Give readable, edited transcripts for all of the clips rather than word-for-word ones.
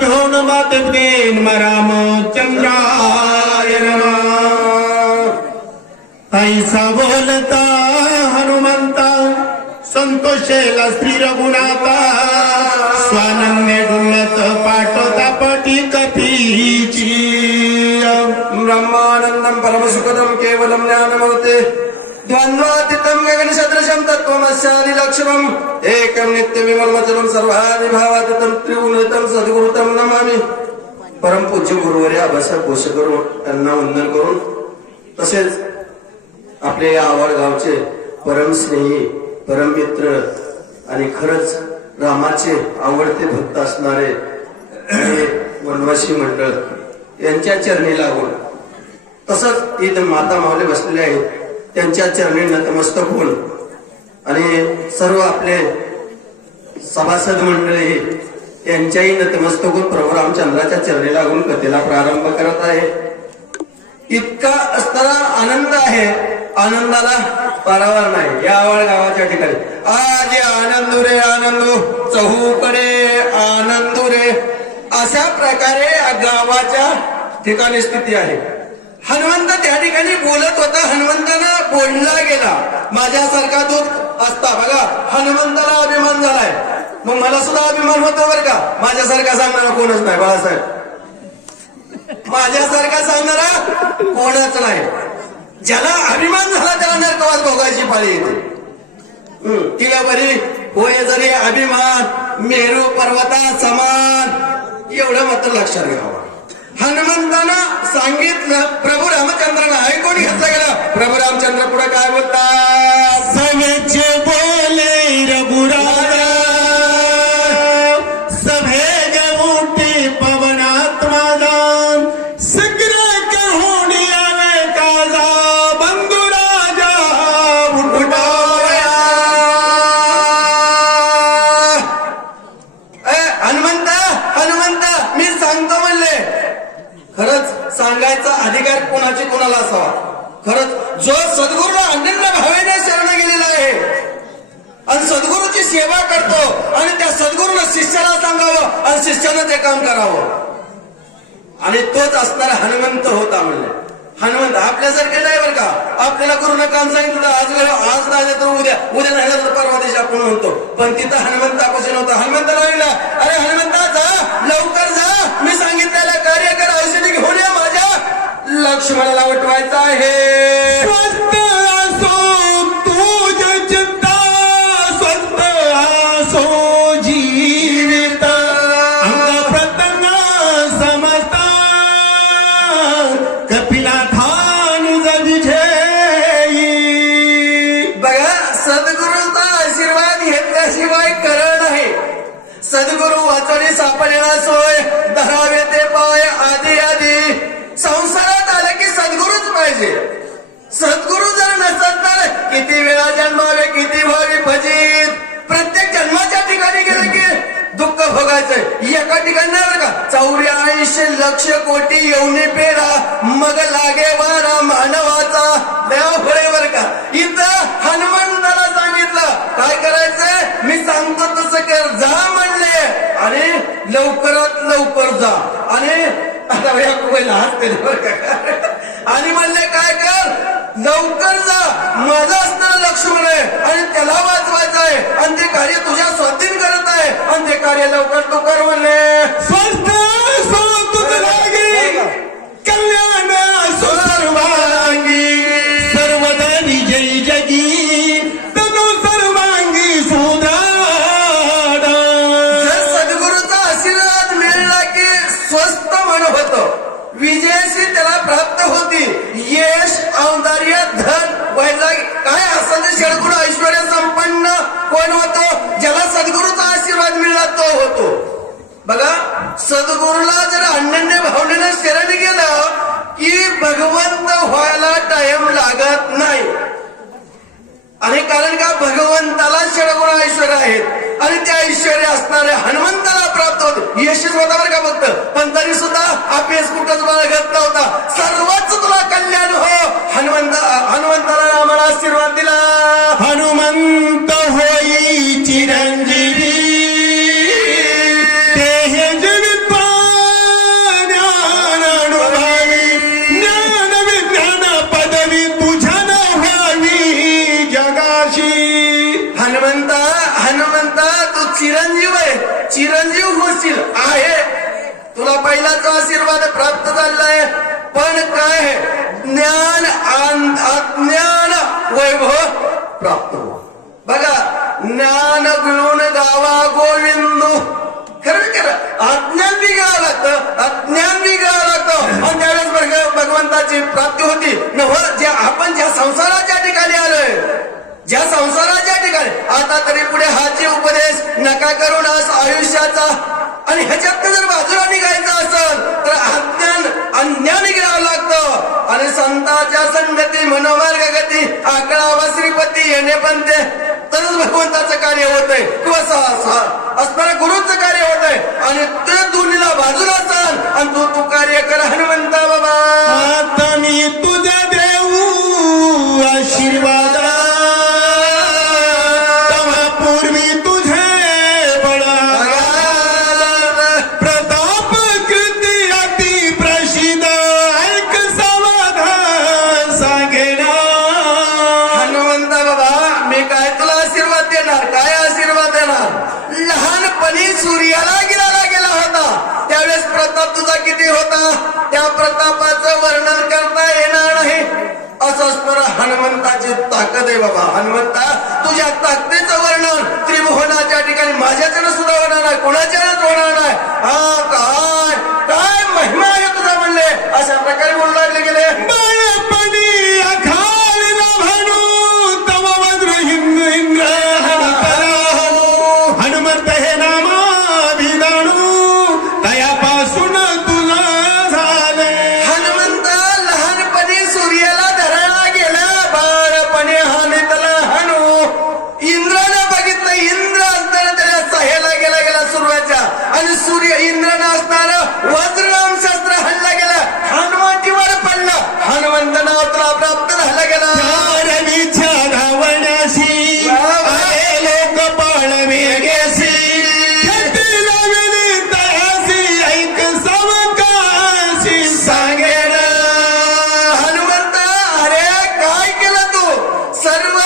भिवून मातेन रामचंद्राय नमः. ऐसा बोलता हनुमंता संतोषेला श्री रघुनाथा. स्वानंदे डुलत पाठोता पटी कपीची. ब्रह्मानंदम परमसुखदम केवलम ज्ञानमूर्ते द्वंद्वातीतं गगनसदृशं तत्त्वमस्यादि लक्ष्यम् एकं नित्यविमलमचलं सर्वादिभावातीतं त्रिगुणितं सद्गुरुतं नमामि. परमपूज्य गुरुवर्य आबासाहेब भोसेकर यांना वंदन करून, तसेच आपले या आवड गावचे परमस्नेही परममित्र आणि खरंच रामाचे आवडते भक्त असणारे हे वनवासी मंडळ यांच्या चरणी लागून, तसंच इथं माता माऊली बसलेले आहेत त्यांच्या चरणी नतमस्तक होऊन आणि सर्व आपले सभासद मंडळी यांच्याही नतमस्तक होऊन प्रभू रामचंद्राच्या चरणी लागून कथेला प्रारंभ करत आहे. इतका असणारा आनंद आहे, आनंदाला पारावार नाही. या आवड गावाच्या ठिकाणी आज आनंदू रे आनंदू चहूकडे आनंदू रे अशा प्रकारे गावाच्या ठिकाणी स्थिती आहे. हनुमंत त्या ठिकाणी बोलत होता. हनुमंतानं बोलला गेला. माझ्यासारखा दूत असता बघा, हनुमंताला अभिमान झालाय, मग मला सुद्धा अभिमान होतो बरं का. माझ्यासारखा सांगणारा कोणच नाही बाळासाहेब, माझ्यासारखा सांगणारा कोणच नाही. ज्याला अभिमान झाला त्याला नरकवास भोगायची पाळी येते. तिला बरी होय जरी अभिमान मेरू पर्वता समान, एवढं मात्र लक्षात घ्यावं. हनुमंतानं सांगितलं, प्रभू रामचंद्रानं ऐकून घेतलं गेलं. प्रभू रामचंद्र पुढे काय बोलतात? सवेचे बोले रघुराजा सभे जमुटी पवनात्मादान. सग्र कहून आले काजा बंधु राजा उठवाया. हनुमंता मी सांगतो म्हणले. खरंच सांगायचा अधिकार कोणाची कोणाला असावा. खरंच जो सद्गुरूला अनन्य भावेने शरण गेलेला आहे आणि सद्गुरूची सेवा करतो आणि त्या सद्गुरूला शिष्याला सांगावं आणि शिष्यानं ते काम करावं, आणि तोच असणारा हनुमंत होता म्हणले. हनुमंत आपल्यासारखे नाही बरं का. आपल्याला गुरुनं काम सांगितलं आज नाही तर उद्या नाही तर परवा दिवशी आपण म्हणतो, पण तिथं हनुमंतापासून होता. हनुमंताला म्हणला, अरे हनुमंता जा, लवकर जा, मी सांगितलेलं कार्य कर, औषधी घेऊन या, माझ्या लक्ष्मणाला उठवायचं आहे. स्वस्त असो तुझ चिंता, स्वस्त असो जीवित, अंग प्रत्यंग समजता कपिला थान जगझेई. बघा, सद्गुरूचा आशीर्वाद घेतल्याशिवाय करण नाही. सद्गुरू वाचणे सापडलेला सोय, धरावे ते पाय आधी आधी. संसारात आलं की सद्गुरूच पाहिजे. सद्गुरू जर नसत तर किती वेळा जन्मावे, किती व्हावे फजित. प्रत्येक जन्माच्या ठिकाणी गेलं की दुःख भोगायचंय. एका ठिकाणी नाही बरं का, 84 लक्ष कोटी येऊनी पेरा मग लागे वारा मानवाचा देव फळे बरं का. इथं हनुमंताला सांगितलं काय करायचंय, मी सांगतो तसं कर, जा म्हणले, आणि लवकरात लवकर जा. आणि आता आणि म्हणले काय कर, लवकर जा, माझं असणारं लक्ष्मण आहे आणि त्याला वाचवायचं आहे आणि ते कार्य तुझ्या स्वाधीन करत आहे आणि ते कार्य लवकर तू कर म्हणले. स्वस्थ असो तुझ लागी, कल्याण असो सर्वांगी, सर्वदा विजयी जगी तनु सर्वांगी सुधाडा. जर सद्गुरूचा आशीर्वाद मिळाला की स्वस्थ मन होतं, विजयशी त्याला प्राप्त होती. यश, औदार्य, धन, वैराग्य काय असं ते षडगुण ऐश्वर संपन्न कोण होतो, ज्याला सद्गुरूचा आशीर्वाद मिळाला तो होतो. बघा, सद्गुरूला जर अनन्य भावनेनं शरण गेलं की भगवंत व्हायला टाइम लागत नाही. आणि कारण का, भगवंताला षडगुण ऐश्वर्य आहेत आणि त्या ऐश्वर्य असणारे हनुमंताला प्राप्त होते. यशच होता बरं का फक्त, पण तरी सुद्धा अभ्यास कुठंच बाळगत नव्हता. सर्वच तुला कल्याण हो. हनुमंताला आम्हाला आशीर्वाद दिला. हनुमंत होई चिरंजीवी, ते हे जीवित्वा हनुमंताचा आशीर्वाद प्राप्त झालाय. पण काय ज्ञान अज्ञान वैभव प्राप्त हो. बघा, ज्ञान गुण गावा गोविंदू. खरं अज्ञान बी गावं लागतं, अज्ञान बी गावं लागतं. आणि त्यावेळेस भगवंताची प्राप्ती होती. ज्या आपण ज्या संसाराच्या ठिकाणी आलोय, ज्या संसाराच्या ठिकाणी आता तरी पुढे हाची उपदेश नका करून आयुष्याचा. आणि ह्याच्यात जर बाजूला निघायचं असेल तर अज्ञान घ्यावं लागतं. आणि संतांच्या संगती मनोमार्ग गती आकळावा श्रीपती येणे पण ते तरच भगवंताचं कार्य होतंय किंवा असणाऱ्या गुरुचं कार्य होतंय. आणि ते दोन्हीला बाजूला चाल आणि तू कार्य कर हनुमंता बाबा. आता मी तुझा देऊ आशीर्वाद, पूर्वी तुझे बळा प्रताप कृती अति प्रसिद्ध ऐक समाधान सांगेना. हनुमंता बाबा, मी काय तुला आशीर्वाद देणार? काय आशीर्वाद देणार? लहानपणी सूर्याला गिराला गेला होता त्यावेळेस प्रताप तुझा किती होता? त्या प्रतापाचं वर्णन करता येणार नाही. असं असणारा हनुमंताची ताकद आहे बाबा. हनुमंता, तुझ्या ताकदीचं वर्णन त्रिभुवनाच्या ठिकाणी माझ्याच्यानं सुद्धा होणार नाही, कोणाच्यानंच होणार नाही. हा काय काय महिमा आहे तुझा म्हणले, अशा प्रकारे बोलू लागले गेले. बाळपणी अखाळीला म्हणू तव वज्र इंद्र हनुमंत हे नामाभिधानू तयापासून तुला झाले. हनुमंत लहानपणी सूर्याला धरायला गेला, बाळपणी हानितला हनु. इंद्रानं बघितलं, इंद्र असताना त्याला सह्याला गेला सूर्याच्या. आणि सूर्य इंद्रानं असणारं वज्रनाम शस्त्र हल्ला गेला, हनुमानजीवर पडलं. हनुमंत नाव तुला प्राप्त झाला गेला. रवीच्या धावण्याशी आले लोक पाळवे गेसी तयासी ऐक सावकाशी सांगेन. हनुमंत, अरे काय केलं तू? सर्व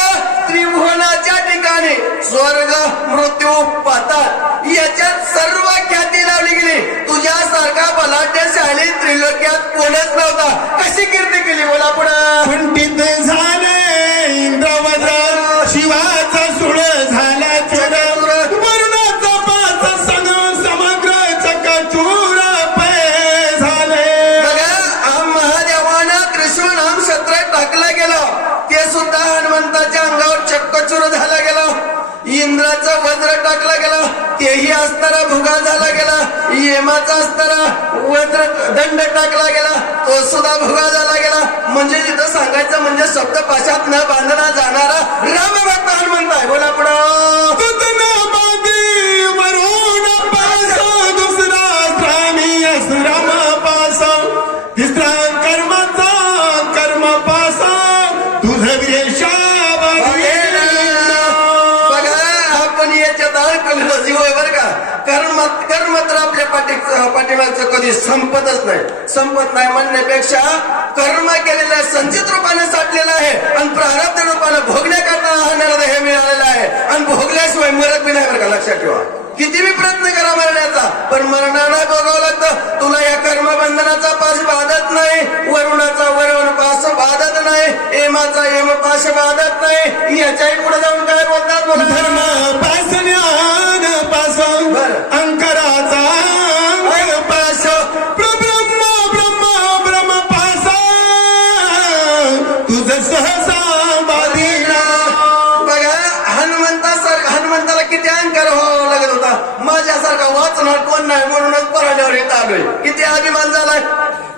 त्रिभुवनाच्या ठिकाणी स्वर्ग मृत्यू पाताळ याच्यात सर्व ख्याती लावली गेली. तुझ्यासारखा बलाढ्यशाली त्रिलोक्यात कोणच नव्हता. कशी कीर्ती केली बोला पुढं. कुंठित झाले इंद्रवज्र शिवाचा सुळ झाला चोर वरुणाचा पाच संग समग्र चकचूर पै झाले. बघा, महादेवानं त्रिशूळ नाम शस्त्र टाकलं गेलं, ते सुद्धा हनुमंताच्या अंगावर चक्कचूर झालं गेलं. इंद्राचं वज्र टाकलं गेलं, तेही असताना भुगा झाला गेला. यमाचा असताना वज्र दंड टाकला गेला, तो सुद्धा भुगा झाला गेला. म्हणजे तिथं सांगायचं म्हणजे शब्द पाशात न बांधला जाणारा रामभक्त हनुमंत आहे. बोला पुढं. तुतनामादी वरुण पास दुसरा स्वामी असुराम पास तिसरा कर्माचा कर्म पास तुझ विरेशा. बघा, आपण याच्यात अडकलेलं जीव आहे बरं का. कर्म तर आपल्या पाठीमागचं कधी संपतच नाही म्हणण्यापेक्षा कर्म केलेलं संचित रूपाने साठलेलं आहे आणि प्रारब्ध रूपाने भोगण्याकरता हा नरदेह हे मिळालेला आहे. आणि भोगल्याशिवाय मरत बी नाही बरं का, लक्षात ठेवा. किती बी प्रयत्न करा मरण्याचा, पण मरणाला भोगावं लागतं. तुला या कर्मबंधनाचा पाश बाधत नाही, वरुणाचा वरुण पाश बाधत नाही, एमाचा एम पाश बाधत नाही. याच्याही पुढे जाऊन काय बोलतात बोला. धर्म पास ज्ञान पास अंकराचा पास ब्रह्म पास तुझ सहसा बाधीना. बघा, हनुमंताला किती अहंकार व्हावा लागत होता. माझ्यासारखा वाचणार कोण नाही म्हणूनच पराण्यावर येत आलोय. किती अभिमान झालाय.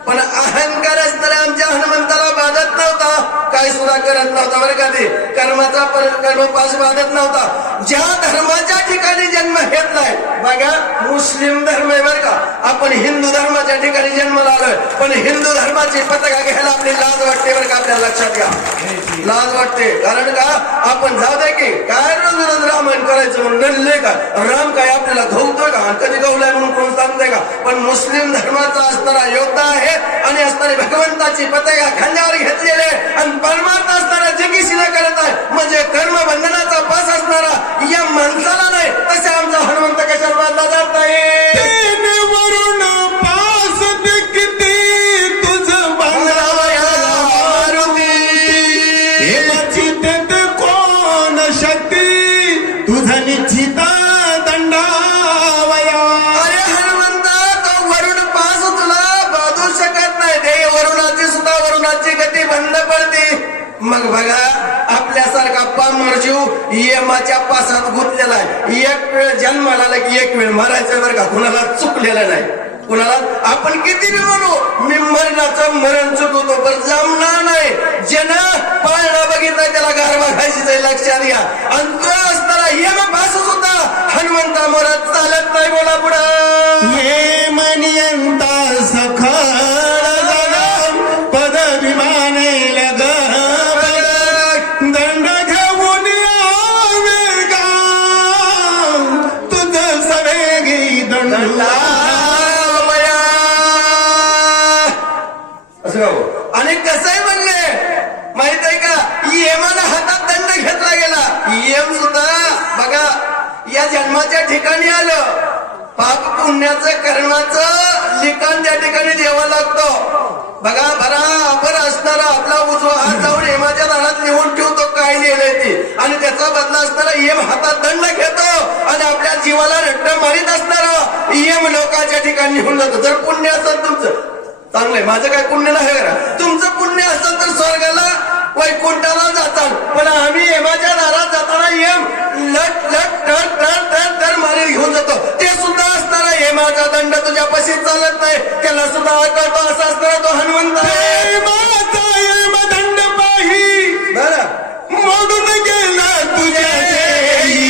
पण अहंकार असणाऱ्या आमच्या हनुमंताला बाधत नव्हता, काय सुद्धा करत नव्हता बरं का. ते कर्माचा कर्मपाश बाधत नव्हता. ज्या धर्माच्या ठिकाणी जन्म घेतलाय, बघा मुस्लिम धर्म आहे बरं का, आपण हिंदू धर्माच्या ठिकाणी जन्माला आलोय. पण हिंदू धर्माची पताका घ्यायला आपली लाज वाटते बरं का. आपल्याला लक्षात घ्या, लाज वाटते. कारण का, आपण जाऊ दे की काय रोज रामायण करायचं म्हणून नडले का. राम काय आपल्याला गवतोय का, कधी गवलाय म्हणून कोण सांगतोय का. पण मुस्लिम धर्माचा असणारा योद्धा आहे आणि असणारी भगवंताची पताका खांद्यावर घेतलेले आणि परमार्थ असणारा जगीशीला करत आहे. म्हणजे कर्मबंधनाचा पास असणारा या माणसाला नाही, तसे आमचा हनुमंत कशाला बांधला जात नाही. वरुण पास मग बघा आपल्यासारखा पामरजीव यमाच्या पासात गुंतलेला आहे. एक वेळ जन्माला आला की एक वेळ मरायचं बरं का, कुणाला चुकलेलं नाही. कुणाला आपण किती बी म्हणू मी मरणाचं मरण चुकवतो पण जमणार नाही. ज्यानं पाळणं बघितलं त्याला गारवा खायची लक्षात घ्या. आणि तो असताना यम पासच होता हनुमंता मरत चालत नाही. बोला पुढं ये मनियंता सखळ झाला पद विमाने लग दंड घेऊन यावे गा तुझ सवेगी दंडला. आणि कसंही म्हणले माहित आहे का, यमाला हातात दंड घेतला गेला. यम सुद्धा बघा या जन्माच्या ठिकाणी आलं. पाप पुण्याचं कर्माचं लिखाण त्या ठिकाणी द्यावं लागतं. बघा बराबर असणारा आपला उजवा हात जाऊन यमाच्या दारात लिहून ठेवतो काय लिहिलंय ते, आणि त्याचा बदला असणारा यम हातात दंड घेतो आणि आपल्या जीवाला रट्ट मारित असणारा यम लोकांच्या ठिकाणी निघून जातो. जर पुण्य असेल तुमचं चांगलंय, माझं काय पुण्य नाही करा, तुमचं पुण्य असेल तर स्वर्गाला वैकुंठाला जाताल. पण आम्ही यमाच्या दारात जाताना यम लट लट टर टर टर टर मारे घेऊन जातो. ते सुद्धा असणारा यमाचा दंड तुझ्या पशी चालत नाही, त्याला सुद्धा कळतो असा असणारा तो हनुमंत प्रेमाचा यमदंड पाही बरं मोडून गेला तुझ्या देही.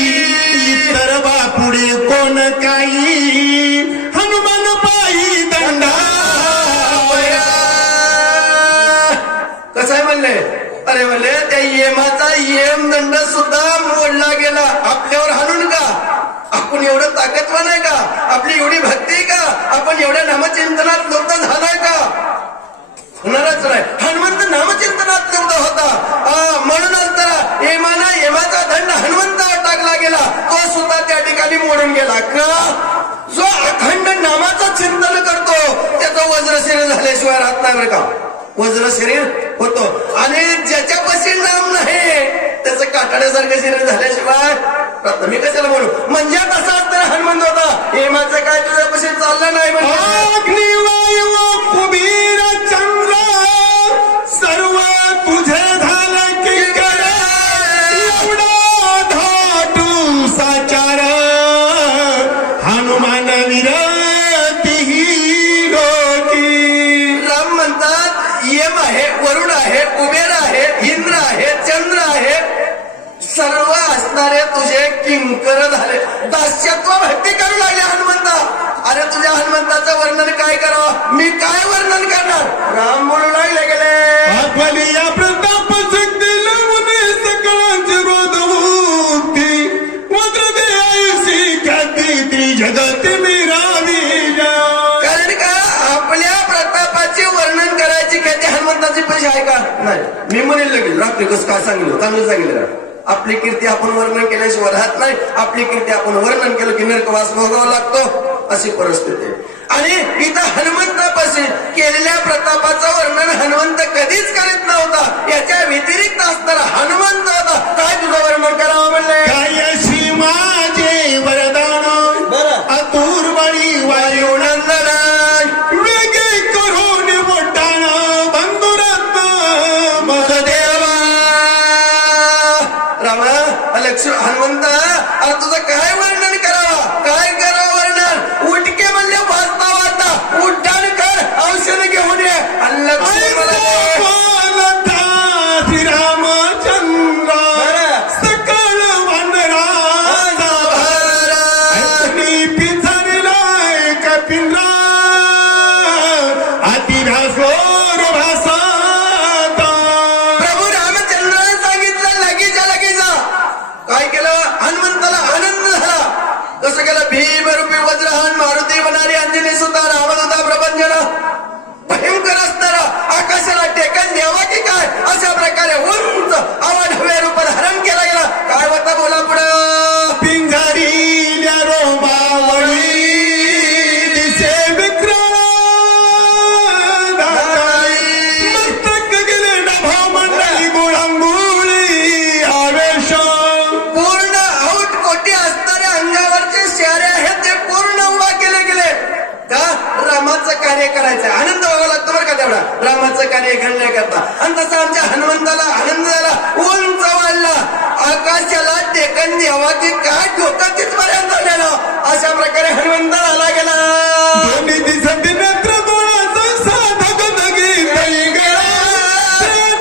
इतर बापुढे कोण काही हनुमान पायी दंडा. कसं आहे म्हणले, अरे म्हणले त्या यमाचा यम दंड सुद्धा मोडला गेला. आपल्यावर हाणून का, आपण एवढं ताकदवान आहे का, आपली एवढी भक्ती का, आपण एवढ्या नामचिंतनात लोक झालाय का, होणारच नाही. हनुमंत नामचिंतनात लोक होता म्हणूनच तर यमाचा दंड हनुमंतावर टाकला गेला. तो सुद्धा त्या ठिकाणी मोडून गेला का, जो अखंड नामाचं चिंतन करतो त्याचं वज्र शरीर झाल्याशिवाय राहत नाही बरं का, वज्र शरीर होतो. आणि ज्याच्यापाशी नाम नाही त्याचं काटाड्यासारखं शरीर झाल्याशिवाय मी कशाला बोलू. म्हणजे तसा तर हनुमंत होता, यमाचं काय तुझ्यापाशी चाललं नाही म्हणजे अग्निवायू कुबीर चंद्र सर्व तुझे झालं की एवढा धाटू साचार हनुमान विरती लोकी. राम म्हणतात यम आहे, वरुण आहे, कुबेर आहे, इंद्र आहे, चंद्र आहे, सर्व असणारे तुझे किंकर झाले. दास्यत्व भक्ती करू लागले हनुमंता. अरे तुझ्या हनुमंताचं वर्णन काय करावं, मी काय वर्णन करणार. राम बोलू लागले गेले आपली या प्रताप शक्ती लावून सकळांची रोध होती वज्र दे आयुषी ख्याती ती जगती मिरावी. कारण का आपल्या प्रतापाचे वर्णन करायची ख्याती हनुमंताची पैसे आहे का नाही. मी म्हणेल लगेच रात्री कसं काय सांगितलं, चांगलं सांगितलं. आपली कीर्ती आपण वर्णन केल्याशिवाय राहत नाही. आपली कीर्ती आपण वर्णन केलं की नरकवास भोगावा लागतो, अशी परिस्थिती आहे. आणि इथं हनुमंतापाशी केलेल्या प्रतापाचं वर्णन हनुमंत कधीच करीत नव्हता. याच्या व्यतिरिक्त असणारा हनुमंत होता. काय तुझं वर्णन करावं म्हणले, कायशी माझे वरदान अतुर बळी वायू नंदन वेगे करून मोठाण बंधुरत्न महदेवा. रामा लक्ष्मण हनुमंत अरे तुझं काय वर्णन करावं, काय करावं वर्णन. उठके म्हणले वाचता वाचता उड्डाण कर, औषध घेऊन ये. आणि लक्ष्मण रामचंद्र सकळ वानरा पिंजरलाय कपिंद्रा अतिभासोर भासात. प्रभू रामचंद्राने सांगितलं लगीच्या लगीचा. काय केलं, हनुमंताला आनंद झाला. कसं केलं, भीम रूपी वज्रहान मारुती बनारी अंजनी सुद्धा रामदूता प्रपंचना भयंकर असणारा आकाशाला टेकन द्यावा की काय, अशा प्रकारे उंच अवाढव्य रूप धारण केला गेला. काय होता बोला पुढं, पिंजरील्या रोमावळी दिसे विक्राळा मस्तक गेले नभा मंडळी गुळांगुळी आवेश. पूर्ण आऊट कोटी असणाऱ्या अंगावरचे शहरे आहेत ते पूर्ण उभा केले गेले का, रामाचं कार्य करायचं, आनंद व्हावा लागतो बरं का तेवढा. रामाचं कार्य घडण्याकरता. आणि तसं आमच्या हनुमंताला आनंद झाला, उंच वाढला, आकाशाला टेकन द्यावा की काय डोकं तिथपर्यंत झालेलं. अशा प्रकारे हनुमंताला आला गेला. दोन्ही दिसत नेत्र डोळ्याचं साधक दगी तई गेला.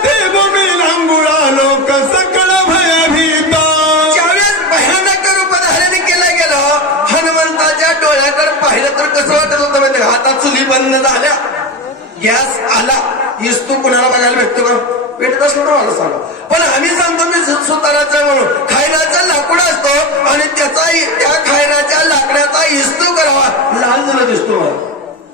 ते भूमी लांबुळा लोक सकळ भयभीत. ज्यावेळेस भयानक रूप धारण केलं गेलं, हनुमंताच्या डोळ्याकडे पाहिलं तर कसं वाटत होतं माहिती का? आता चुली बंद झाल्या, गॅस आला, इस्तू कुणाला बघायला भेटतो का? भेटत असतो ना मला सांगा. पण आम्ही सांगतो मी सुताराचा म्हणून खायराचा लाकूड असतो आणि त्या खायराच्या लाकडाचा इस्तू करावा, लाल झाला दिसतो मला.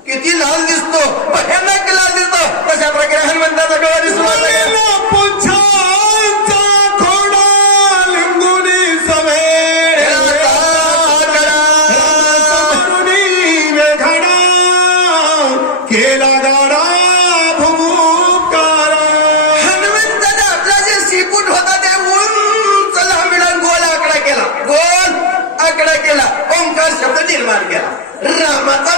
किती लाल दिसतो, भयानक लाल दिसतो. तशा प्रकारे हनुमंताचा डोळा दिसतो. गेला पुच्छांचा खोडा लिंबुनी सवे समरुनी वेघाडा केला गाडा भूमुपकार. हनुमंताने आपला जे शिपूट होता ते उंच लांबीला गोल आकडा केला, गोल आकडा केला, ओंकार शब्द निर्माण केला, रामाचा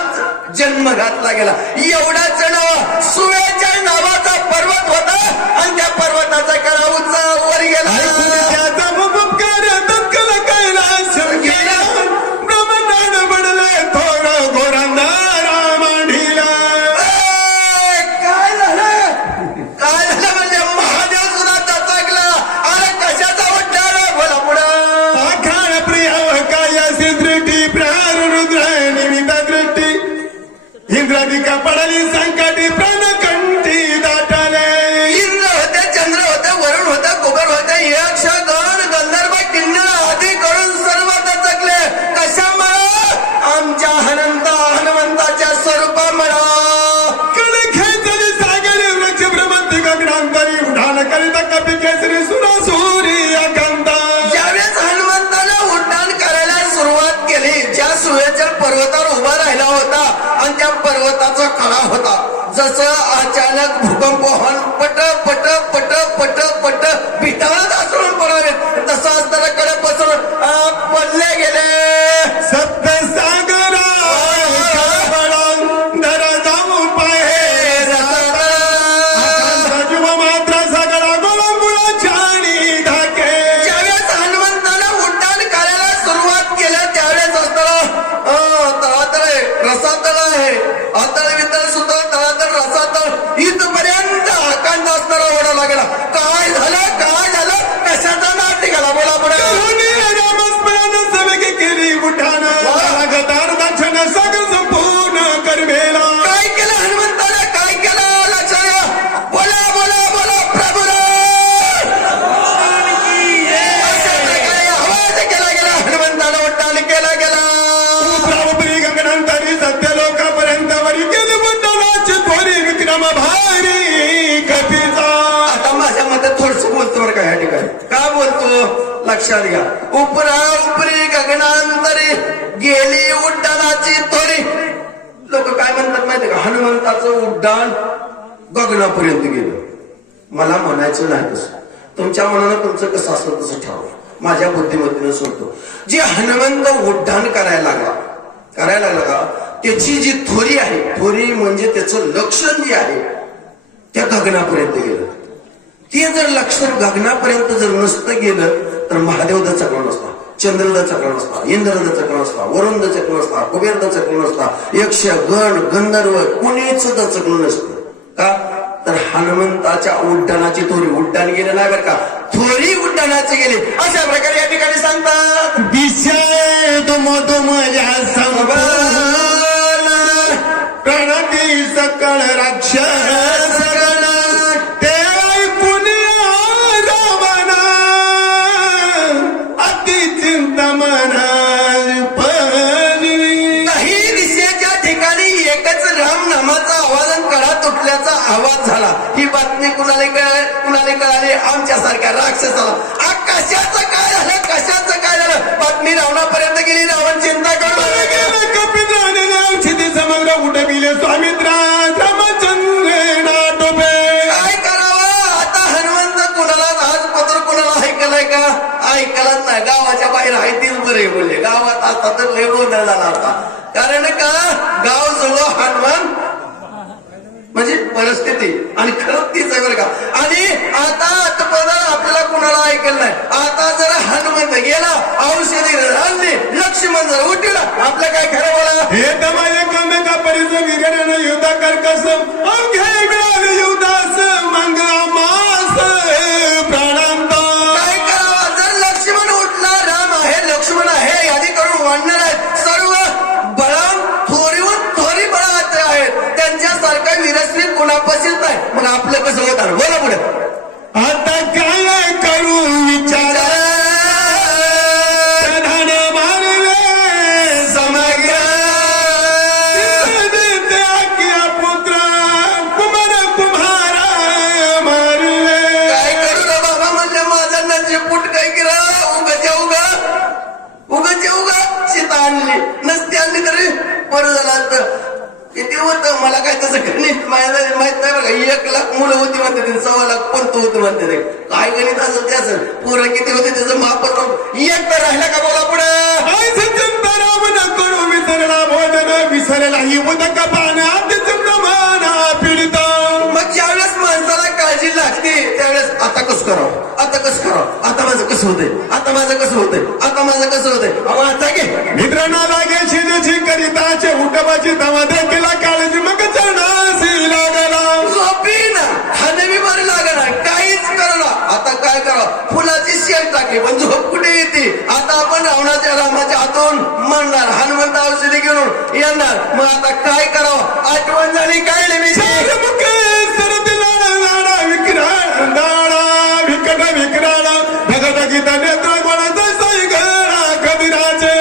जन्म घातला गेला. एवढा चढावा सुवेच्या नावाचा पर्वत होता आणि त्या पर्वताचा कडा उंच वर गेला. त्याचा भूमुपकार तत्काल कैलास गेला. ब्रह्मांड बडले थोर घोरांधारा मांडीला. काय झालं म्हणजे महादेव सुद्धा दचकला. अरे कशाचा उद्धार, बोला पुढं. आखाड प्रिय कायासी दृष्टी प्राण रुद्र निमित्त दृष्टी इंद्रादिका पडली संकटी प्राणकंठी दाटले. इंद्र होते, चंद्र होते, वरुण होते, कुबेर होते, यक्ष गण गंधर्व किन्नर आदी करून सर्व दचकले. कशामुळे? आमच्या हनुमंताच्या स्वरूपामुळे. कड खेचली सागरी वृक्ष भ्रमंती गगनांतरी उड्डाण करीत कपी केसरी सुरासुरी अकांता. ज्यावेळेस हनुमंताने उड्डाण करायला सुरुवात केली, ज्या सुवेच्या पर्वतावर उभा राहिला होता आणि त्या पर्वताचा कडा होता, जसं अचानक भूकंप होऊन पट पट पट पट पट पिटाळत असरून पडावे, तसं असताना कडे पसरून पडले गेले. सप्त सागरा धरा जाऊ पाहे जीव मात्र सगळा गोळामुळाच्या आणि धाके. ज्यावेळेस हनुमंताने उड्डाण करायला सुरुवात केली त्यावेळेस असताना तळातळ रसातळ आहे, अतळ वितळ सुद्धा तळातळ रसातळ इथपर्यंत अखंड असणारा ओढा लागला. काय झालं कशाचा नाट निघाला, बोला पुढे. रामस्मरण सवेगे केली उठाण गतार दक्षिण सागर संपूर्ण करवेला. काय केलं हनुमंताने, काय केलं लक्षात घ्या. बोला बोला बोला प्रभू. अशा प्रकारे आवाज केला गेला, हनुमंताला उड्डाण केला गेला. उपरावपरी गगनांतरी सत्य लोकापर्यंत वरी गेली बुड्डाची थोरी विक्रम भारी कपीचा. आता माझ्या मते थोडस बोलतो बरं का या ठिकाणी. का बोलतो लक्षात घ्या. उपरी गगनांतरी गेली उड्डाणाची थोडी. लोक काय म्हणतात माहिती का, हनुमंताचं उड्डाण गगनापर्यंत गेलं. मला म्हणायचं नाही तसं, तुमच्या मनानं तुमचं कसं असलं तसं ठरवा, माझ्या बुद्धिमत्तेनं सोडतो. जे हनुमंत उड्डाण करायला लागला का, त्याची जी थोरी आहे, थोरी म्हणजे त्याचं लक्षण जे आहे त्या गगनापर्यंत गेलं. ते जर लक्षण गगनापर्यंत जर नसतं गेलं तर महादेव दचकला नसता, चंद्र दचकला नसता, इंद्र दचकला नसता, वरुण दचकला नसता, कुबेर दचकला नसता, यक्ष गण गंधर्व कोणीच दचकलं नसतं. का तर हनुमंताच्या उड्डाणाची थोरी उड्डाण गेलं नाही बरं का, थोरी उड्डाणाची गेली. अशा प्रकारे या ठिकाणी सांगतात. दिशे तुमल्या प्रणती सकळ राक्षस गण ते पुण्या रावण अति चिंतमन काही दिशेच्या ठिकाणी एकच राम नामाचा आवाज आणि कडा तुटल्याचा आवाज झाला. ही बातमी कुणाला कळाली, आमच्यासारख्या राक्षसाला. कशाचं काय झालं बातमी रावणापर्यंत गेली. रावण चिंता करू औषधी समग्र उठविले स्वामित्रा रामचंद्र नाटोबे. काय करावं आता. हनुमंत कुणाला आज पत्र कुणाला ऐकलंय का, ऐकलंच नाही. गावाच्या बाहेर आहे तीच बरे बोलले, गावात असता तर लय गोंधळ झाला होता. कारण का गाव जवळ हनुमान म्हणजे परिस्थिती आणि खरंच तीच आहे बरं का. आणि आता आपल्याला कुणाला ऐकलं नाही. आता जर हनुमंत गेला, औषधी आणली, लक्ष्मण जर उठला, आपलं काय खरं बोला. हे तर माझे कमे का परिस विघडन युद्ध कर कसम अवघे मिळाले युद्धास मंग मास प्राणांत. काय करावं जर लक्ष्मण उठला, राम आहे, लक्ष्मण आहे, यादी करून वाढणार आहेत. सर्व बळाम थोरीहून थोरी बळाचे आहेत. त्यांच्यासारखा विरस्वी कुणापाशीच नाही. मग आपलं कसं होतं बोला पुढे. आता काय करू विचार धन मारले समग्र देते आज्ञा पुत्र कुमार कुम्हारा मारले. काय करू रे बाबा म्हणले माझं नचे पुट काय केला उगा सीता आणली नसती आणली तरी बरं झालं असतं. किती होतं मला काय तसं गणित माहित नाही बघा. 1 लाख मुलं होती म्हणते, 1.25 लाख पंत होते म्हणते. ते काय गणित असेल ते असेल. पोरं किती होते त्याचं मापच एक तर राहिला का बोला पुढे. चिंता राम न करू विसरला भोजन विसरला ही उदक पाना माना पीडित. मग ज्यावेळेस माणसाला काळजी लागते त्यावेळेस आता कसं करावं, आता माझं कसं होतंय, आता माझं कसं होतंय. आता घे मित्रांना लागे शिजेची करिताचे उठबाची तवा देखील काळजी मग चरणासी लागला. झोपी ना खाणे बरं लागणार काहीच करणार. आता काय करावं, फुलाची शेल टाकली पण झोप कुठे येते. आता आपण रामाच्या हातून म्हणणार, हनुमंत औषधी घेऊन येणार. मग आता काय करावं, आठवण झाली काय नेहमी विक्राळ भगतगीत नेत्र कोणाचा सैगळा कबीराचे.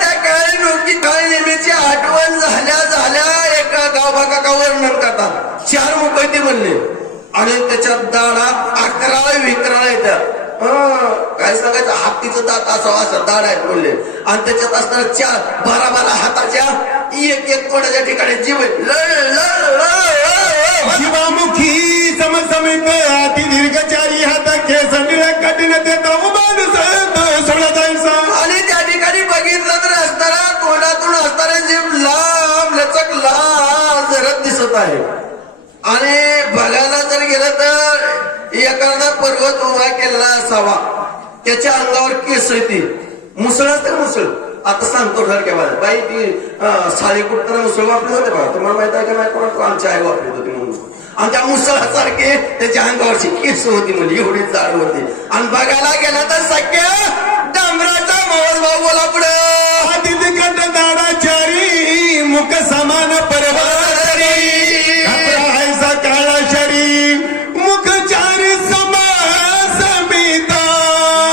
त्या काळी नोकी काळी नेहमीची आठवण झाल्या एका गावभागाका वर्णन करतात. 4 मुकैती म्हणले आणि त्याच्यात दाडा 11 विक्राळ येतात. काय सांगायचं, हातीचं दात असावं असं दाड आहेत म्हणले. आणि त्याच्यात असणार 12 हाताच्या एक तोड्याच्या ठिकाणी जीव शिवामुखी समसमित अति दीर्घचारी हात केस कठीण देता उमान सोडा जायचा. आणि त्या ठिकाणी बघितलं तर असताना तोंडातून असणारे जीव लांब लचक लाल जरत दिसत आहे. आणि बघायला जर गेलं तर एखादा पर्वत उभा केलेला असावा, त्याच्या अंगावर केस येते, मुसळ असते मुसळ. आता सांगतो ठरक्या बाई ती साडी कुठताना मुसळ वापरली होते बघा. तुम्हाला माहित आहे का नाही, कोणा आमची आई वापरत होती म्हणून. आणि त्या मुसळासारखे त्याच्या अंगावरची केस होती म्हणजे एवढी जाड होती. आणि बघायला गेला तर सख्या डांबराचा मावस भाऊ बोला पुढं. तिकट दाडाचारी मुख समान परवारी हायसा काळा शरी मुखचारी समीता.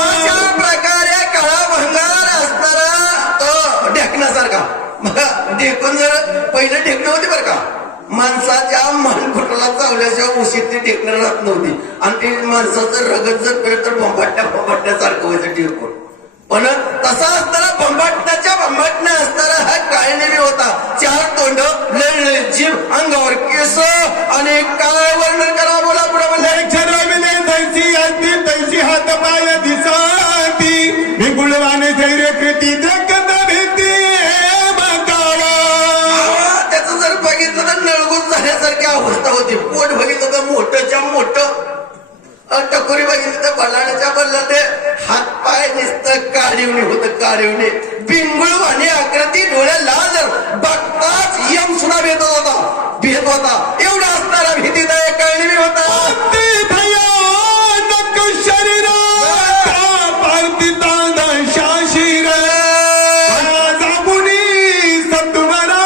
अशा प्रकारे काळा भंगार असणारा तो ढेकण्यासारखा. ढेकून जर पहिलं ढेकणं होती बरं का, माणसाच्या मनकुटाला चावल्याशिवाय उशीत ती ढेकणं राहत नव्हती. आणि ते माणसाचं रगत जर पेळ तर भंबाटण्यासारखं व्हायचं ढेकून. पण तसा असताना भंबाटण्या असताना हा काळनेमी होता. 4 तोंड, लळलळीत जीभ, अंगावर केस. आणि काय वर्णन करा बोला पुढे म्हणलं. ठरविले तैसी अगदी तैसी हात पाय दिसाती विपुलवाने धैर्य कृती देखत भीती त्याचं जर बघितलं तर नळगुण झाल्यासारखी अवस्था होती. पोट बघितलं तर मोठंच्या मोठं, टकोरी बघितली तर बल्लाण्याच्या बल्लाटे, हात पाय नुसतं काढिवणे होतं काढिवणे. बिंगुळ आणि आकृती डोळ्या लाल बघताच यम सुद्धा भेट होता. एवढा असणारा भीतीदायक काळणी होता. शरीर पार्थिता दशाशीर जाबुनी सत्वरा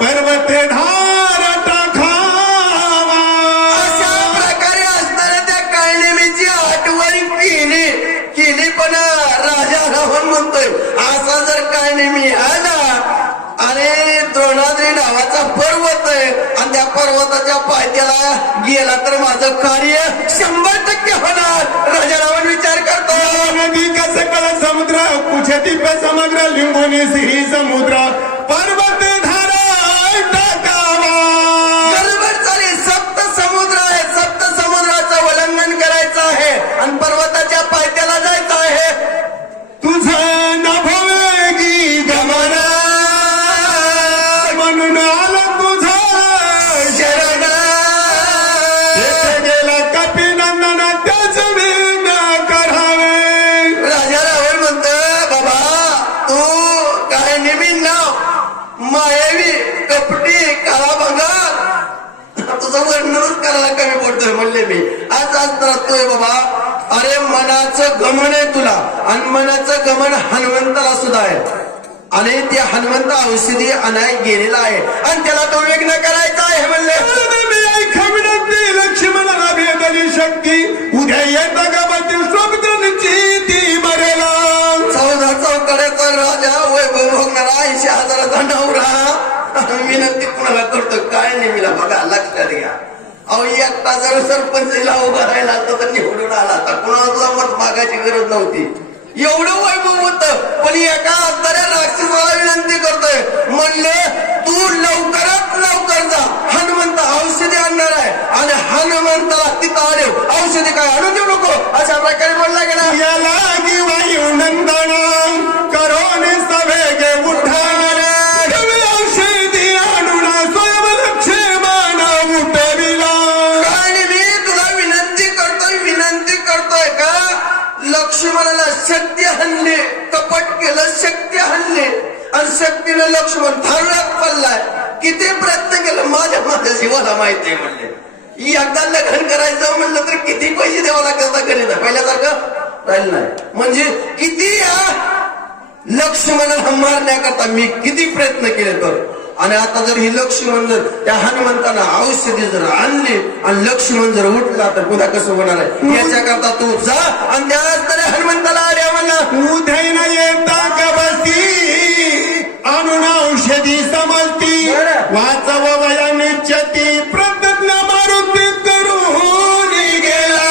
पर्वते धार टाकावा. अशा प्रकारे असणाऱ्या त्या काळनेमीची आठवण केली पण राजा रावण म्हणतोय असा जर काळनेमी आला आणि द्रोणाद्री नावाचा पर्वत आहे आणि त्या पर्वताच्या पायथ्याला गेला तर माझं कार्य 100% होणार. राजा रावण विचार करतो. नदी का सकल समुद्र कुछती पे समग्र लिंबोनी सिरी समुद्र पर्वत धारा टाकावा. गडबड झाली. 7 समुद्र आहे, 7 समुद्राचं उल्लंघन करायचं आहे आणि पर्वताच्या पायथ्याला जायचं आहे. तुझं नभवेगी गमना म्हणून आलं तुझं सोनेरी कपटी काळा भंगार तुझं वर्णनच करायला कमी पडतोय म्हणले मी. आज राहतोय बाबा. अरे मनाचं गमन आहे तुला आणि मनाचं गमन हनुमंताला सुद्धा आहे आणि त्या हनुमंत औषधी अनाय गेलेला आहे आणि त्याला तो विघ्न करायचा आहे म्हणले. लक्ष्मणाला भेटली शक्ती उद्या येता गावातील स्वप्नांची ती मरेला. 14 चौकड्याचा राजा वैभव भोगणारा 80,000चा नवरा विनंती कुणाला करतो काय नेहमीला बघा लक्षात घ्या. अहो एकटा जर सरपंचला उभा राहिला असता तर निवडून आला असता कुणाला मत मागायची गरज नव्हती. एवढं वैभव होत पण एका आत्ताऱ्या राक्षसाला विनंती करतोय म्हणले तू लवकरात लवकर जा हनुमंत औषधी आणणार आहे आणि हनुमंताला तिथं आले औषधी काय आणून देऊ नको अशा प्रकारे बोलला गेला. याला वायू नंदन करोन सभे गे उठान औषधी आणून स्वयं लक्ष्मण उठविला. आणि मी तुला विनंती करतोय का लक्ष्मणाला शक्ती हल्ले कपट केलं शक्ती हल्ले आणि शक्तीनं लक्ष्मण धारण्यात पडलाय. किती प्रयत्न केलं माझ्या जीवाला माहिती आहे म्हणले. एकदा लग्न करायचं म्हणलं तर किती पैसे द्यावं लागतात गणित पहिल्यासारखं राहिलं नाही. म्हणजे किती लक्ष्मणाला मारण्याकरता मी किती प्रयत्न केले तर. आणि आता जर ही लक्ष्मण जर त्या हनुमंताला औषधी जर आणली आणि लक्ष्मण जर उठला तर पुन्हा कसं होणार आहे याच्याकरता तू जा आणि त्यावेळेस तरी हनुमंताला आल्या म्हणला उद्या येता गबसी आणून औषधी समजती वाचव वयानिच्छती प्रतिज्ञा मारुती करून गेला.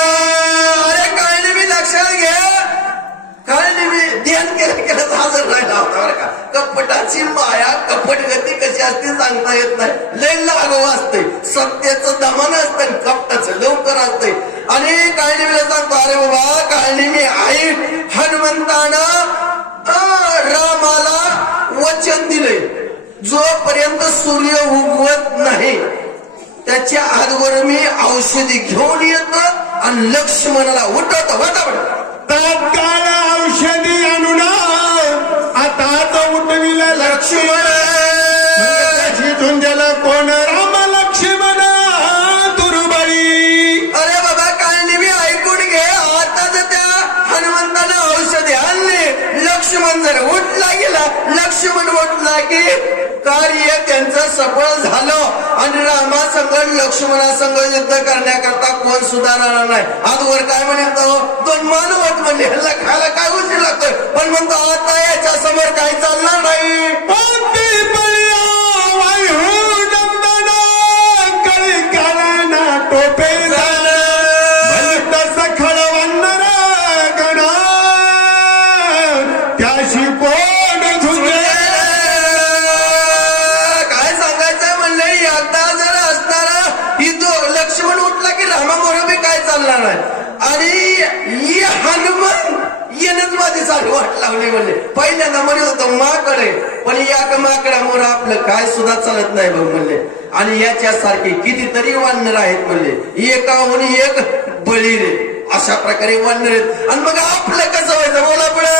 अरे काय नाही मी लक्षात घ्या काय नाही मी ध्यान केलं हजर राहिला होता बरं का. कपटाची माया कपट गती कशी असते सांगता येत नाही. लय लागू असते सत्याचं दमन असतं कपटाचं लवकर असते. आणि काळणीला सांगतो अरे बाबा काळणी मी आई हनुमंतानं रामाला वचन दिले जोपर्यंत सूर्य उगवत नाही त्याच्या आजवर मी औषधी घेऊन येतो आणि लक्ष्मणाला उठवतो तात्काळ औषधी आणून आता उठविला लक्ष्मण झुंजला कोण राम लक्ष्मण दुर्बळी. अरे बाबा काय नाही मी ऐकून घे आता जर त्या हनुमंतानं औषधी आणले लक्ष्मण जर उठला गेला लक्ष्मण उठला की कार्य त्यांचं सफळ झालं आणि रामासंग लक्ष्मणासंग युद्ध करण्याकरता कोण सुद्धा राहणार नाही. आजवर काय म्हणतो 2 मानवत म्हणले ह्याला खायला काय उशीर लागतोय पण म्हणतो आता याच्या समोर काही चालणार नाही. टोपे सखळ वन्नर गणा त्याशी कोण झुंजे. काय सांगायचंय म्हणलं एकदा जर असताना ही लक्ष्मण उठला की रामामुळे बी काय चालणार नाही. आणि हनुमान येणच माझी चालू वाट लावली म्हणले. पहिल्यांदा म्हणत होतं माकडे पण या माकडामुळे आपलं काय सुद्धा चालत नाही बघ म्हणले. आणि याच्यासारखे कितीतरी वानर आहेत म्हणले एकाहून एक बळी रे अशा प्रकारे वानर आहेत. आणि मग आपलं कसं व्हायचं बोला पुढे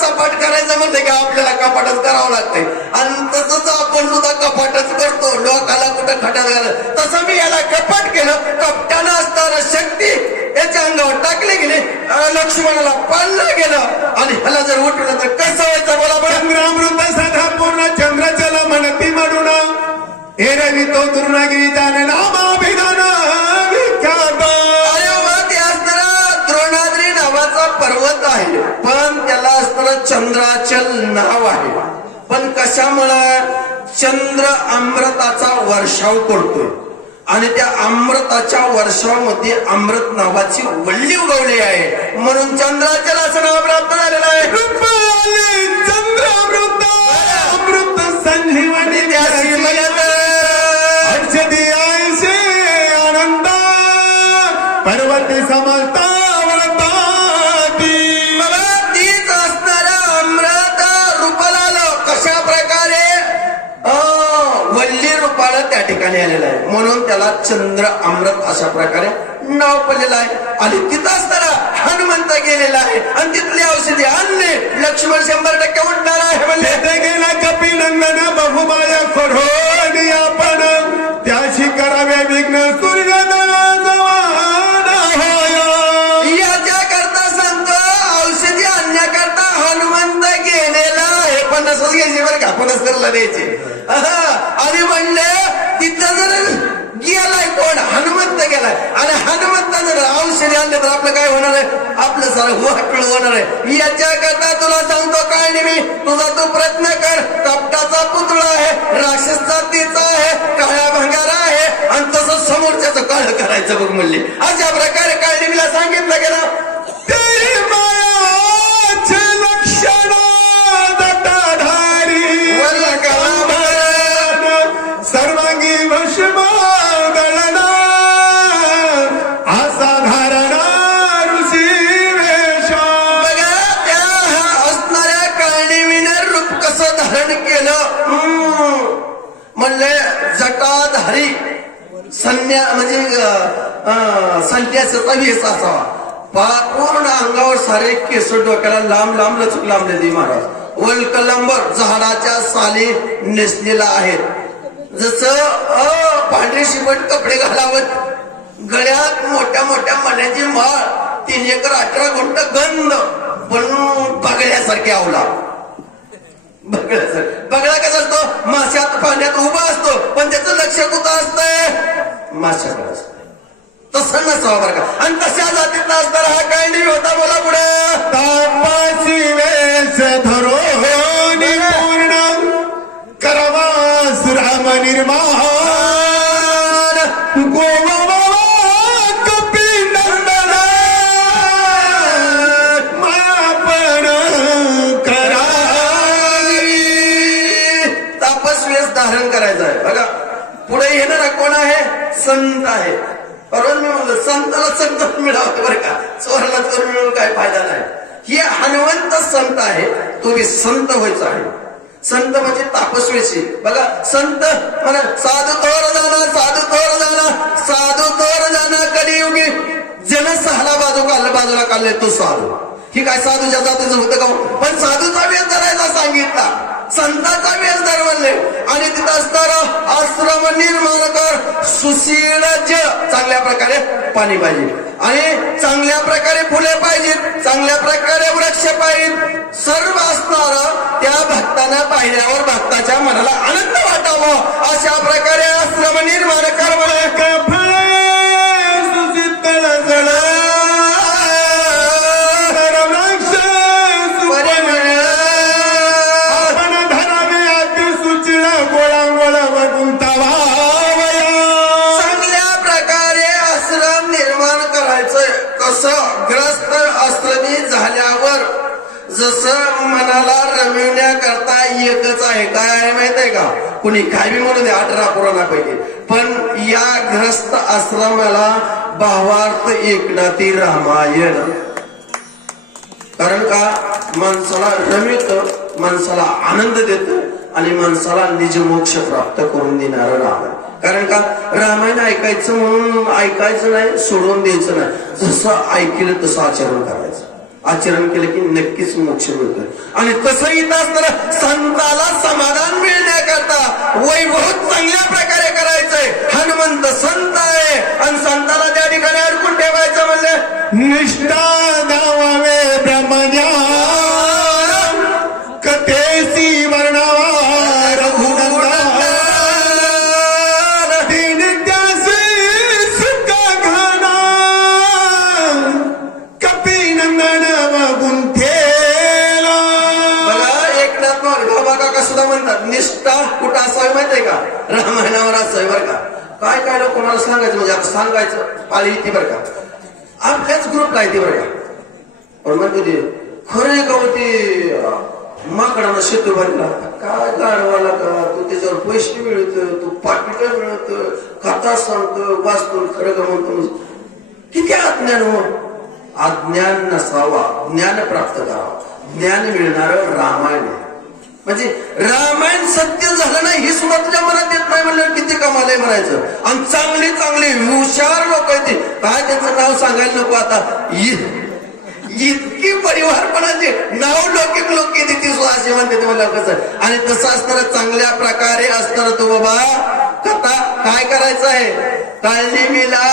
सपाट करायचं म्हणते की आपल्याला कपाटच करावं लागतंय आणि तसंच आपण सुद्धा कपाटच करतो लोकाला कुठं खटात घालत. तसं मी याला कपाट केलं कपटानं असताना शक्ती याच्या अंगावर टाकले गेले लक्ष्मणाला पाळलं गेलं आणि ह्याला जर उठवलं तर कसं व्हायचं बोला. चंद्रामृत सदा पूर्ण चंद्रचल म्हणती म्हणून एरवी तो दुर्नागिरी जाणे नामाभिधान विख्यात. द्रोणाद्री नावाचा पर्वत आहे पण त्याला असताना चंद्राचल नाव आहे. पण कशामुळं चंद्र अमृताचा वर्षाव करतोय आणि त्या अमृताच्या वर्षामध्ये अमृत नावाची वल्ली उगवली आहे म्हणून चंद्राचल असं नाव प्राप्त झालेलं आहे. चंद्र अमृत अमृत संजीवनी औषधी आयसे आनंद पर्वती समजता त्याला चंद्र अमृत अशा प्रकारे नाव पडलेलं आहे. आणि तिथं असताना हनुमंत गेलेला आहे आणि तिथली औषधी आणले. लक्ष्मण 100% उठणार आहे म्हणले. तेथे गेला कपिनंदन बहुबाया खोडोनी आपण त्याशी करावे विघ्न सूर्यदळा याच्याकरता सांगतो औषधी आणण्याकरता हनुमंत गेलेला आहे. 50 घ्यायचे बरं का, 50 करला द्यायचे. आणि म्हणले तिथं जर गेलाय कोण, हनुमंत गेलाय आणि हनुमंतानं जर औषधी आणले तर आपलं काय होणार आहे, आपलं सारं वाटलं होणार आहे. याच्याकरता तुला सांगतो काय नाही मी, तुझा तू प्रयत्न कर. कपटाचा पुतळा आहे, राक्षस जातीचा आहे, काळ्या भंगारा आहे आणि तसं समोरच्याचं काळ करायचं बघ म्हणले. अशा प्रकारे काळणीला सांगितलं गेलं. ते मायाचे लक्षण दटाधारी सर्वांगी भस्म गळना असा धारणा ऋषी वेश. बघा त्या असणाऱ्या काळणीवीनं रूप कसं धारण केलं. म्हणले जटाधारी संन्या म्हणजे संन्यासाचा वेश असावा. पूर्ण अंगावर सारे केस डोक्याला लांब लांब लचक लांबले महाराज. वल्कलंबर झाडाच्या साली नेसलेला आहेत. जसं पांढरे शिपट कपडे घालावत, गळ्यात मोठ्या मोठ्या मण्याची माळ, 3 एकर 18 गुंठ गंध, पण बगड्यासारखे आवला. बगडा कसा असतो, माश्यात पाण्यात उभा असतो पण त्याचं लक्ष कुठं असतंय, माशाकडे असतं. तसं नसावं बरं का. आणि तशा जातीतला असताना हा काय नाही होता. बोला पुढे. तापासी वेश धरो पूर्ण करवास राम निर्माण गोवा कपिनंदन मापन करावी. तापस वेश धारण करायचं आहे. बघा पुढे येणारा कोण आहे, संत आहे. बरोबर मी म्हणलं संताला संत मिळावं बरं का, चोराला चोर मिळून काय फायदा नाही. हे हनुमंत संत आहे, तो बी संत व्हायचा आहे. संत म्हणजे तापस्वेशी. बघा संत म्हणा साधू थोर जाणार, साधू थोर जाणार, साधू थोर जाणार कलियुगी जन सहाला बाजूला काढले तो साधू. ही काय साधूच्या जातीचं होतं का, पण साधूचा वेश धरायचा सांगितला, संताचा वेश धरवले. आणि तिथं असणारा आश्रम निर्माण कर, सुशील चांगल्या प्रकारे पाणी पाहिजे आणि चांगल्या प्रकारे फुले पाहिजेत, चांगल्या प्रकारे वृक्ष पाहिजेत. सर्व असणार त्या भक्तांना पाहिल्यावर भक्ताच्या मनाला आनंद वाटावा अशा प्रकारे आश्रम निर्माण कर. ग्रस्त आश्रमी झाल्यावर जसं मनाला रमविण्याकरता एकच आहे. काय आहे माहित आहे का, कुणी काय बी म्हणून दे 18 पुराणापैकी, पण या ग्रस्त आश्रमाला भावार्थ एकनाथी रामायण. कारण का माणसाला रमित, माणसाला आनंद देत आणि माणसाला निज मोक्ष प्राप्त करून देणारं रामायण. कारण का रामायण ऐकायचं म्हणून ऐकायचं नाही, सोडून द्यायचं नाही. जसं ऐकलं तसं आचरण करायचं. आचरण केलं की नक्कीच मोक्ष मिळतोय. आणि तसं इथं असताना संताला समाधान मिळण्याकरता वैभव चांगल्या प्रकारे करायचंय. हनुमंत संत आहे आणि संताला त्या ठिकाणी अडकून ठेवायचं म्हणलं. निष्ठा दावावे ब्रह्मज्ञान कथेसी वर्णावा निष्ठा कुठं असावी माहितीये का, रामायणावर असावी बरं का. काय काय लोक कोणाला सांगायचं म्हणजे आता सांगायचं पाळी येते बरं का, आपल्याच ग्रुपला येते बरं का. पण म्हणते खरे गावते माकडानं शेतू भरला, काय गाडवाला का तू त्याच्यावर पैसे मिळत, तू पाकिट मिळत, कथा सांगतो, वाचतो, खरं का म्हणतो. किती अज्ञान हो, अज्ञान नसावा, ज्ञान प्राप्त करावं. ज्ञान मिळणार रामायण. म्हणजे रामायण सत्य झालं नाही ही सुद्धा तुझ्या मनात येत नाही म्हणलं किती कमाल आहे म्हणायचं. आणि चांगली चांगली हुशार लोक आहेत ती, काय त्याचं नाव सांगायला नको आता, इतकी परिवारपणाची नाव लौकिक लोक येते ती सुद्धा असे म्हणते ते मला कसं. आणि तसं असताना चांगल्या प्रकारे असताना तू बाबा कथा काय करायचं आहे. काळनिमीला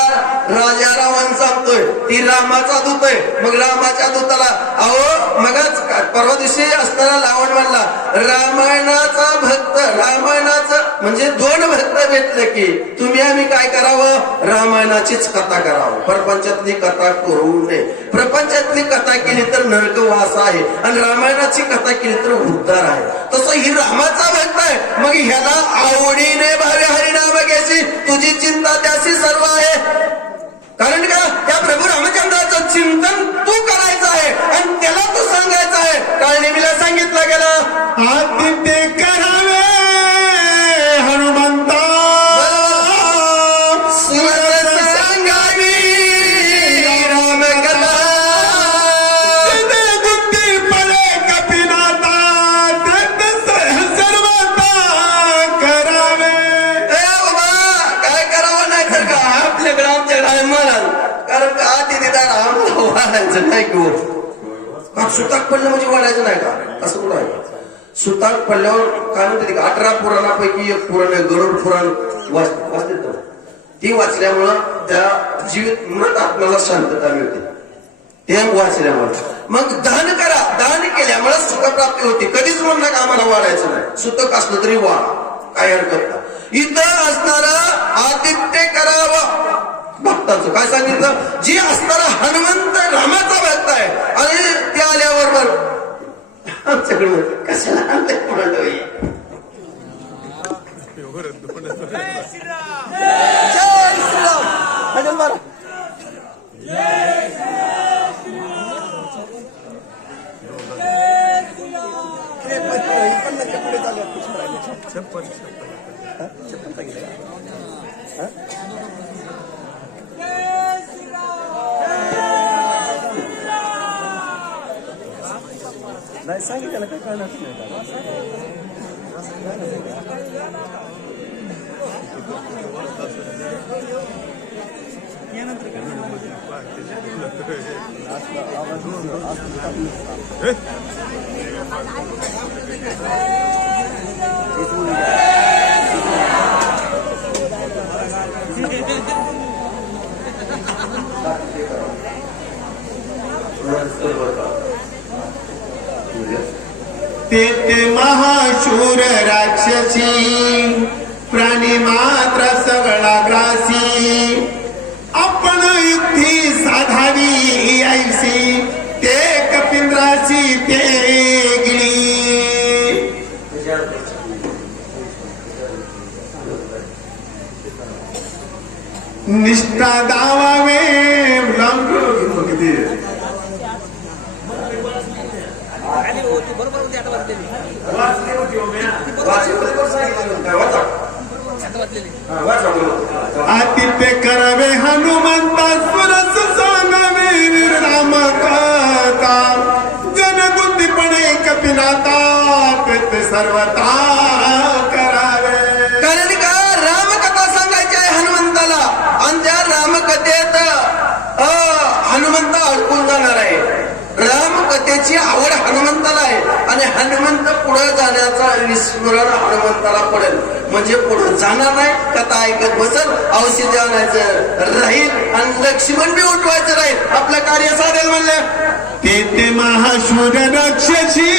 राजा रावण सांगतोय ती रामाचा दूत आहे. मग रामाच्या दूताला अहो मगच परवा दिवशी असताना लावण म्हणला रामायणाचा भक्त, रामायणाचं म्हणजे दोन भक्त भेटले की तुम्ही आम्ही काय करावं, रामायणाचीच कथा करावं, प्रपंचातली कथा करू नये. प्रपंचातली कथा केली तर नरकवास आहे आणि रामायणाची कथा केली तर उद्धार आहे. तसं ही रामाचा भक्त आहे. मग ह्याला आवडीने भावे हरिनाम घ्यायची, तुझी चिंता त्याशी सर्व आहे. कारण का त्या प्रभू रामचंद्राचं चिंतन तू करायचं आहे आणि त्याला तू सांगायचं आहे. काळनिमीला सांगितलं गेलं आदित्य करावे हनुमंता सांगावी रामकथा बुद्धी पडे कपिनाथा सर्वता करावे. काय करावं नाही तर का आपल्याकडे आमच्याकडे म्हणाल. कारण का आधी तिथं आम्हाला वाढायचं नाही किंवा सुताक पडलं म्हणजे वाढायचं नाही का, असं कुठं आहे. सुताक पडल्यावर काय म्हणते 18 पुराणापैकी एक पुराण आहे गरुड पुराण वाचते. ती वाचल्यामुळं त्या जीवित मृत आत्म्याला शांतता मिळते ते वाचल्यामुळे. मग दान करा, दान केल्यामुळे सुखप्राप्ती होती. कधीच म्हणलं का आम्हाला वाढायचं नाही, सुतक असलं तरी वाढ, काय हरकत नाही. इथं असणारा आदित्य करावं भक्ताचं काय सांगितलं, जी असणारा हनुमंत रामाचा भक्त आहे. आणि ते आल्याबरोबर आमच्याकडे कशाला आणलंय म्हणालो नाही सांगितलं काय कळणार नाही. ते महाशूर राक्षसी प्राणी मात्र सगळा ग्रासी आपण युक्ती साधावी ऐसी ते कपिंद्राची ते गिळी निष्ठा दावावे आदित्य करावे हनुमंता सुरस सांगावे राम कथा जनबुद्धीपणे कपिनाथा ते सर्वता करावे. कारण का रामकथा सांगायची आहे हनुमंताला आणि त्या रामकथेत हनुमंत अडकून जाणार आहे. रामकथेची आवड हनुमंताला आहे आणि हनुमंत पुढे जाण्याचा विस्मरण हनुमंताला पडेल. म्हणजे पुढे जाणार नाही, कथा ऐकत बसल, औषध आणायचं राहील आणि लक्ष्मण बी उठवायचं राहील, आपलं कार्य साधेल म्हणलं. ते महाशूर राक्षसी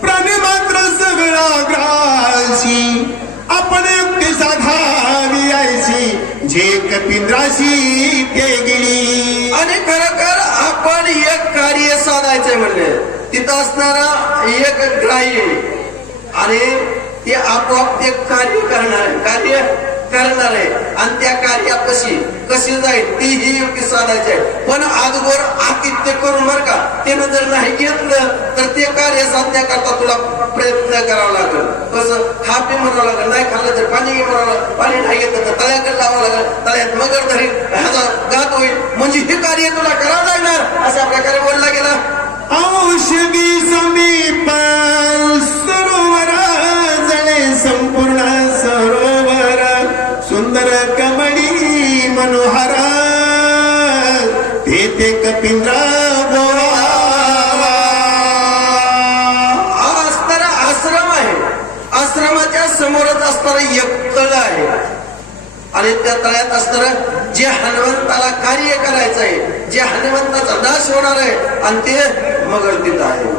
प्राणी मात्र सगळा ग्रासी आपण युक्ती साधावी ऐसी जे कपिंद्राशी ते गेली. आणि खरोखर आपण एक कार्य साधायचंय म्हणले, तिथं असणारा एक ग्राही आणि ते आपोआप ते कार्य करणार आहे आणि त्या कार्यापाशी कशी जाईल ती ही युक्ती साधायची आहे. पण अगोदर आतिथ्य करून बरं का, त्यानं जर नाही घेतलं तर ते कार्य साधण्याकरता तुला प्रयत्न करावा लागेल. कसं खा पी म्हणावं लागेल, नाही खाल्लं तर पाणी घे म्हणावं लागेल, पाणी नाही घेतलं तर तळ्याकडे लावावं लागेल, तळ्यात मगर धरी ह्याचा घात होईल. म्हणजे हे कार्य तुला करावं लागणार अशा प्रकारे बोलला गेला. औषधी समीप असणारं एक तळ आहे आणि त्या तळ्यात असणारं जे हनुमंताला कार्य करायचं आहे, जे हनुमंताचा नाश होणार आहे आणि ते मगर तिथं आहे.